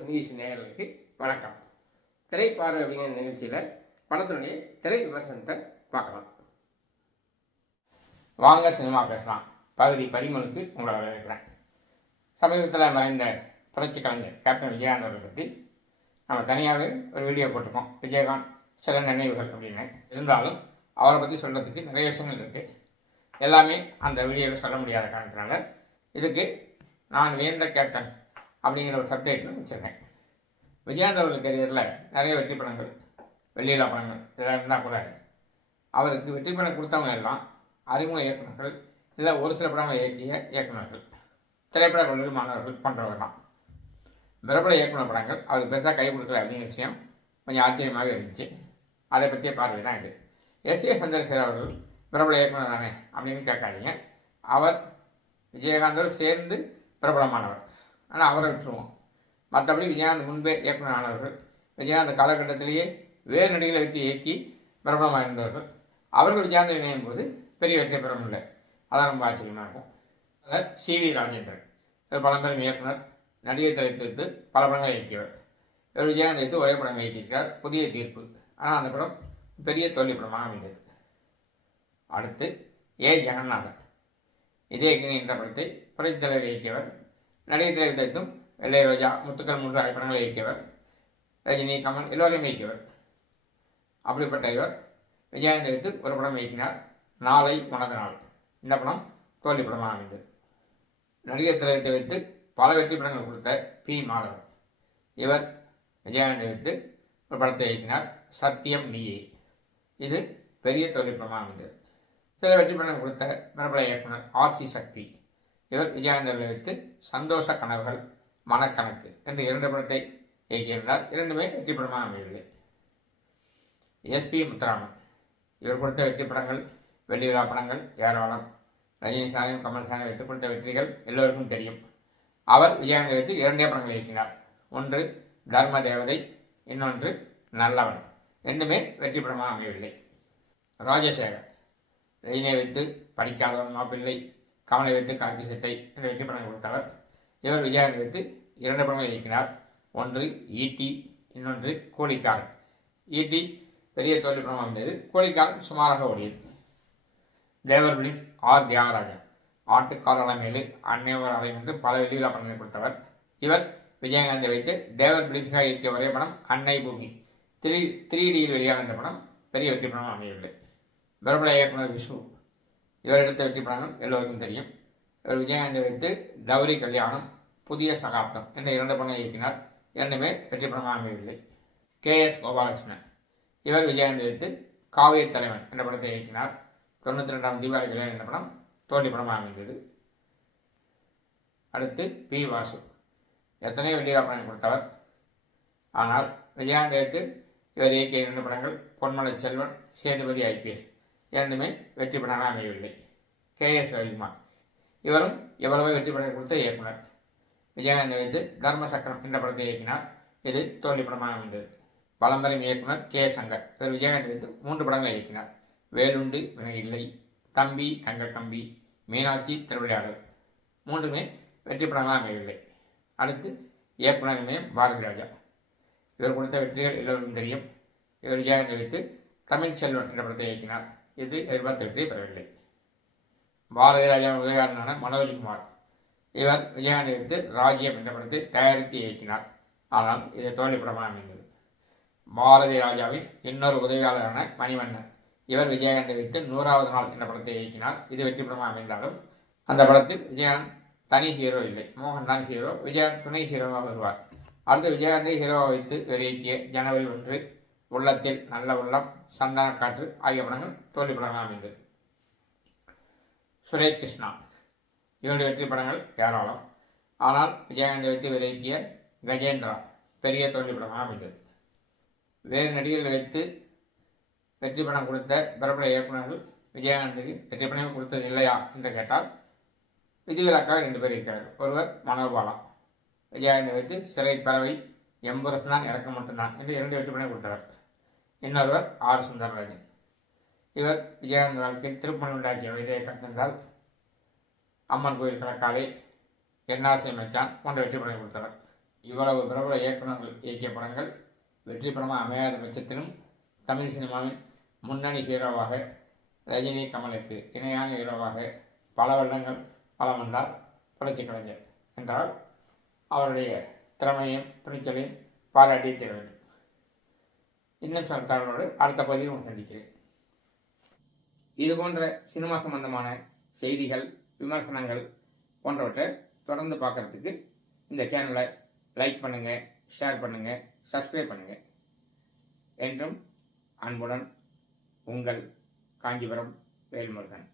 சினிகேஷன் நேயர்களுக்கு வணக்கம். திரைப்பார்வை அப்படிங்கிற நிகழ்ச்சியில் படத்தினுடைய திரை விமர்சனத்தை பார்க்கலாம். வாங்க சினிமா பேசலாம். பகுதி பதிமூணுக்கு உங்களை வரவேற்கிறேன். சமீபத்தில் மறைந்த புரட்சி கலைஞர் கேப்டன் விஜயகாந்த் அவர்களை பற்றி நம்ம தனியாகவே ஒரு வீடியோ போட்டிருக்கோம். விஜயகாந்த் சில நினைவுகள் அப்படின்னு. இருந்தாலும் அவரை பற்றி சொல்கிறதுக்கு நிறைய விஷயங்கள் இருக்குது எல்லாமே அந்த வீடியோவில் சொல்ல முடியாத காரணத்தினால இதுக்கு நான் வேந்த கேப்டன் அப்படிங்கிற ஒரு சப்டைட்டில் வச்சுருக்கேன். விஜயகாந்த் அவர்கள் கரியரில் நிறைய வெற்றி படங்கள் வெள்ளியிலா படங்கள் இதெல்லாம் இருந்தால் கூட அவருக்கு வெற்றி படம் கொடுத்தவங்க எல்லாம் அறிமுக இயக்குநர்கள் இல்லை ஒரு சில படங்களை இயக்கிய இயக்குநர்கள் திரைப்பட கல்லூரி மாணவர்கள் போன்றவர் தான். பிரபல இயக்குனர் படங்கள் அவருக்கு பெருசாக கை கொடுக்கல அப்படிங்கிற விஷயம் கொஞ்சம் ஆச்சரியமாக இருந்துச்சு. அதை பற்றிய பார்வை தான் இது. எஸ் ஏ சந்திரசேகர் அவர்கள் பிரபல இயக்குனர் தானே அப்படின்னு கேட்காதீங்க. அவர் விஜயகாந்தோடு சேர்ந்து பிரபலமானவர் ஆனால் அவரை விட்டுருவோம். மற்றபடி விஜயகாந்த் முன்பே இயக்குனர் ஆனவர்கள் விஜயகாந்த் காலகட்டத்திலேயே வேறு நடிகளை வைத்து இயக்கி பிரபலமாக இருந்தவர்கள் அவர்கள் விஜயகாந்த் இணையும் போது பெரிய வெற்றி பெற முடியல அதான் ரொம்ப ஆச்சரியமாக இருக்கும். அதில் சி வி ராஜேந்திரன். ஒரு பழம்பெரும் இயக்குனர் நடிகை தலைத்து பல படங்களை இயக்கியவர். இவர் விஜயகாந்த் வைத்து ஒரே படம் இயக்கியிருக்கிறார் புதிய தீர்ப்பு. ஆனால் அந்த படம் பெரிய தோல்வி படமாக அமைந்தது. அடுத்து ஏ ஜெகநாதன். இதே கிணி என்ற படத்தை புரட்சித் தலைவர் இயக்கியவர் நடிகை தலைவர் தைத்தும் வெள்ளை ரோஜா முத்துக்கள் மூன்று படங்களை இயக்கியவர். ரஜினி கமல் எல்லோரையும் இயக்கியவர். அப்படிப்பட்ட இவர் விஜயகாந்த் வைத்து ஒரு படம் இயக்கினார். நாளை உனது நாள். இந்த படம் தோல்வி படமாக அமைந்தது. நடிகர் திரையத்தை வைத்து பல வெற்றி படங்கள் கொடுத்த பி. மாதவன். இவர் விஜயகாந்தை வைத்து ஒரு படத்தை இயக்கினார். சத்தியம் நீயே. இது பெரிய தொழில்நுட்பமாக அமைந்தது. சில வெற்றி படங்கள் கொடுத்த பிரபல இயக்குனர் ஆர் சி சக்தி. இவர் விஜயகாந்தர்களை சந்தோஷ கனவுகள் மனக்கணக்கு என்று இரண்டு படத்தை இயக்கியிருந்தார். இரண்டுமே வெற்றி படமாக அமையவில்லை. எஸ்பி முத்துராமன் இவர் கொடுத்த வெற்றி படங்கள் வெள்ளி விழா படங்கள் ஏராளம். ரஜினி சாலையும் கமல் சாலை வைத்து கொடுத்த வெற்றிகள் எல்லோருக்கும் தெரியும். அவர் விஜயகாந்தை வைத்து இரண்டே படங்கள் இயக்கினார். ஒன்று தர்ம தேவதை இன்னொன்று நல்லவன். ரெண்டுமே வெற்றி படமாக அமையவில்லை. ராஜசேகர் ரஜினியை வைத்து படிக்காதவன் மாப்பிள்ளை. கமலை வைத்து காக்கி சட்டை என்ற வெற்றி படங்கள் கொடுத்தவர். இவர் விஜயகாந்த் வைத்து இரண்டு படங்களை இயக்கினார். ஒன்று ஈட்டி இன்னொன்று கோழிக்கார் ஈட்டி பெரிய தோல்வி படம் அமைந்தது. கோழிக்கார் சுமாராக ஓடியது. தேவர்களின் ஆர். தியாகராஜன். ஆட்டுக்காரள மேலு அன்னையவர் அலை என்று பல வெளியிலா படங்களை கொடுத்தவர். இவர் விஜயகாந்தை வைத்து தேவர் பிலிம்ஸாக இயக்கிய ஒரே படம் அன்னை பூமி. த்ரீ த்ரீ டியில் வெளியான இந்த படம் பெரிய வெற்றி படம் அமையவில்லை. பிரபல இயக்குனர் விஷ்ணு இவர் எடுத்த வெற்றி படங்கள் எல்லோருக்கும் தெரியும். இவர் விஜயகாந்தை வைத்து டௌரி கல்யாணம் புதிய சகாப்தம் என்ற இரண்டு படங்களை இயக்கினார். இரண்டுமே வெற்றி படமாக அமையவில்லை கே எஸ் கோபாலகிருஷ்ணன். இவர் விஜயகாந்தை வைத்து காவிய தலைவன் என்ற படத்தை இயக்கினார். தொண்ணூற்றி ரெண்டாம் தீபாவளி கல்யாணம் என்ற படம் தோல்வி படமாக அமைந்தது. அடுத்து பி வாசு. எத்தனையோ வெள்ளியா படங்கள் கொடுத்தவர். ஆனால் விஜயகாந்த் வைத்து இவர் இயக்கிய இரண்டு படங்கள் பொன்மலை செல்வன் சேதுபதி ஐபிஎஸ் இரண்டுமே வெற்றி படமாக அமையவில்லை. K S Ravikumar. இவரும் எவ்வளவோ வெற்றி படங்கள் கொடுத்த இயக்குனர். விஜயகாந்த் வைத்து தர்ம சக்கரம் என்ற படத்தை இயக்கினார். இது தோல்வி படமாக அமைந்தது. பலம்பரம் இயக்குனர் கே சங்கர். இவர் விஜயகாந்த் வைத்து மூன்று படங்களை இயக்கினார். வேலுண்டு வினை இல்லை தம்பி தங்க கம்பி மீனாட்சி திருவிளையாடல். மூன்றுமே வெற்றி படமாக அமையவில்லை. அடுத்து இயக்குனர் இமயம் பாரதி ராஜா. இவர் கொடுத்த வெற்றிகள் எல்லோருக்கும் தெரியும். இவர் விஜயகாந்த் வைத்து தமிழ் செல்வன் என்ற படத்தை இயக்கினார். இது எதிர்பார்த்த பெறவில்லை. பாரதி ராஜா உதவியாளரான மனோஜ்குமார் இவர் விஜயகாந்தை வைத்து ராஜ்யம் என்ற படத்தை தயாரித்து இயக்கினார். ஆனால் இது தோல்வி படமாக அமைந்தது. பாரதி ராஜாவின் இன்னொரு உதவியாளரான மணிவண்ணன். இவர் விஜயகாந்தை வைத்து நூறாவது நாள் என்ற படத்தை இயக்கினார். இது வெற்றி படமாக அமைந்தாலும் அந்த படத்தில் விஜயகாந்த் தனி ஹீரோ இல்லை. மோகன் தான் ஹீரோ விஜயகாந்த் துணை ஹீரோவாக வருவார். அடுத்து விஜயகாந்தை ஹீரோவாக வைத்து வெளியேற்றிய ஜனவரி ஒன்று உள்ளத்தில் நல்ல உள்ளம் சந்தன காற்று ஆகிய படங்கள் தோல்வி படங்கள் அமைந்தது. சுரேஷ் கிருஷ்ணா. இவருடைய வெற்றி படங்கள் ஏராளம். ஆனால் விஜயகாந்த் வைத்து விலகிய கஜேந்திரா பெரிய தோல்வி படமாக அமைந்தது. வேறு நடிகர்களை வைத்து வெற்றி படம் கொடுத்த பிரபல இயக்குநர்கள் விஜயகாந்துக்கு வெற்றி படம் கொடுத்தது இல்லையா என்று கேட்டால் விதிவிலக்காக ரெண்டு பேர் இருக்கிறார்கள். ஒருவர் மனோபாலா. விஜயகாந்தை வைத்து சிறை பறவை எண்பது தான் இறக்க மட்டும்தான் என்று இரண்டு வெற்றி படம் கொடுத்தார் இன்னொருவர் ஆர் சுந்தரராஜன். இவர் விஜயகாந்த் வாழ்க்கை திருப்பணி வைத்தியை கத்திருந்தால் அம்மன் கோயில் கணக்காளி என்னாசை மச்சான் போன்ற வெற்றி படங்கள் கொடுத்தவர். இவ்வளவு பிரபல இயக்குநர்கள் இயக்கிய படங்கள் வெற்றி படமாக அமையாத பட்சத்திலும் தமிழ் சினிமாவின் முன்னணி ஹீரோவாக ரஜினி கமலுக்கு இணையான ஹீரோவாக பல வருடங்கள் பலம் வந்தார் புரட்சி கலைஞர். என்றால் அவருடைய திறமையும் துணிச்சலையும் பாராட்டி தர வேண்டும். இன்னும் சில தகவலோடு அடுத்த பகுதியில் உங்களை சந்திக்கிறேன். இது போன்ற சினிமா சம்பந்தமான செய்திகள் விமர்சனங்கள் போன்றவற்றை தொடர்ந்து பார்க்குறதுக்கு இந்த சேனலை லைக் பண்ணுங்கள் ஷேர் பண்ணுங்கள் சப்ஸ்கிரைப் பண்ணுங்கள் என்றும் அன்புடன் உங்கள் காஞ்சிபுரம் வேல்முருகன்.